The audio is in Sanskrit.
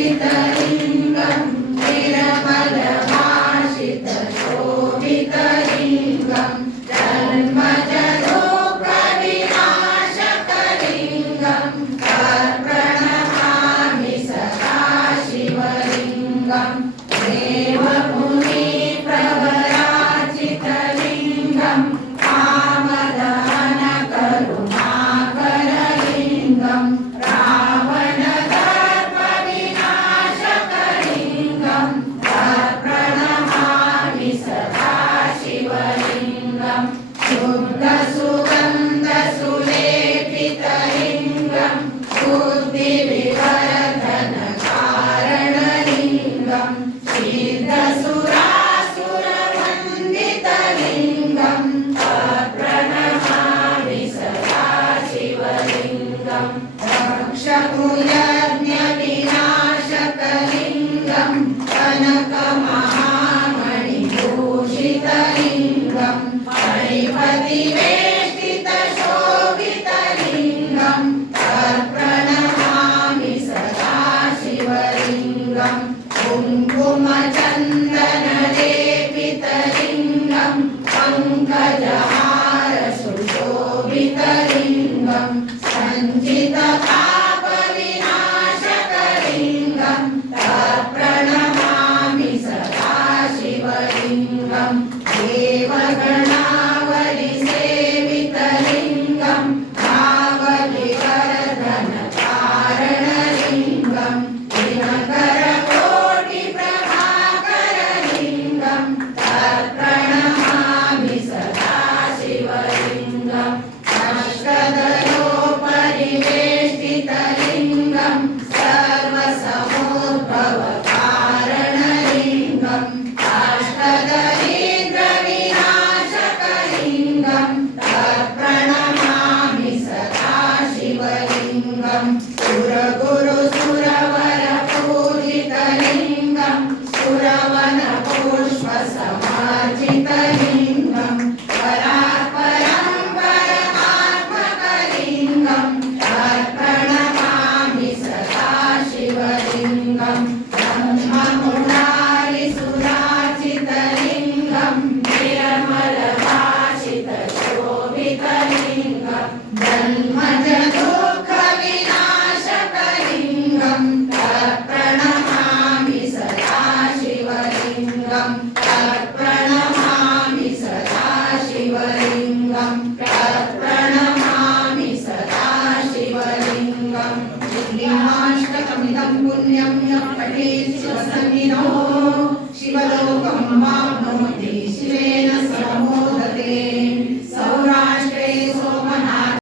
पूजितलिङ्गं निर्मलभाषितशोभितलिङ्गं जन्मजदुःखविनाशकलिङ्गं प्रणमामि सदा शिवलिङ्गं देवमुनिप्रवराचितलिङ्गं कामदहनकरुणाकरलिङ्गं रावणदर्पविनाशकलिङ्गं प्रणमामि सदा शिवलिङ्गं शुद्धसुगन्धसुलेपितलिङ्गं बुद्धिविवर्धनकारणलिङ्गं सिद्धसुरासुरवन्दितलिङ्गं प्रणमामि सदा शिवलिङ्गं रक्षकुलज्ञविनाशकलिङ्गं कनकमहामणिभूषितलिङ्गं फणिपतिवेष्टितशोभितलिङ्गं प्रणमामि सदा शिवलिङ्गं कुङ्कुमचन्दनलेपितलिङ्गं पङ्कजहारसुशोभितलिङ्गं सञ्चितपापविनाशकलिङ्गं प्रणमामि सदा शिवलिङ्गं देवगणावलिसेवितलिङ्गं कावलिवर्धनकारणलिङ्गं दिनकरकोटिप्रभाकरलिङ्गं प्रणमामि सदा शिवलिङ्गं अष्टदलोपरिवेष्टितलिङ्गं सर्वसमुद्भवकारणलिङ्गं अष्टदरिद्रविनाशकलिङ्गं प्रणमामि सदा शिवलिङ्गं सुरगुरुसुरवरपूजितलिङ्गं सुरवनपुष्पसमार्जितलिङ्गं परात्परं परमात्मकलिङ्गं प्रणमामि सदा शिवलिङ्गं ब्रह्ममुरारिसुरार्चितलिङ्गं निर्मलभाषितशोभितलिङ्गं जन्मजदुःखविनाशकलिङ्गं प्रणमामि सदा शिवलिङ्गं प्रणमामि सदा शिवलिङ्गं प्रणमामि सदा शिवलिङ्गं लिङ्गाष्टकमिदं पुण्यं यः पठेत् शिवसन्निधौ शिवलोकं वा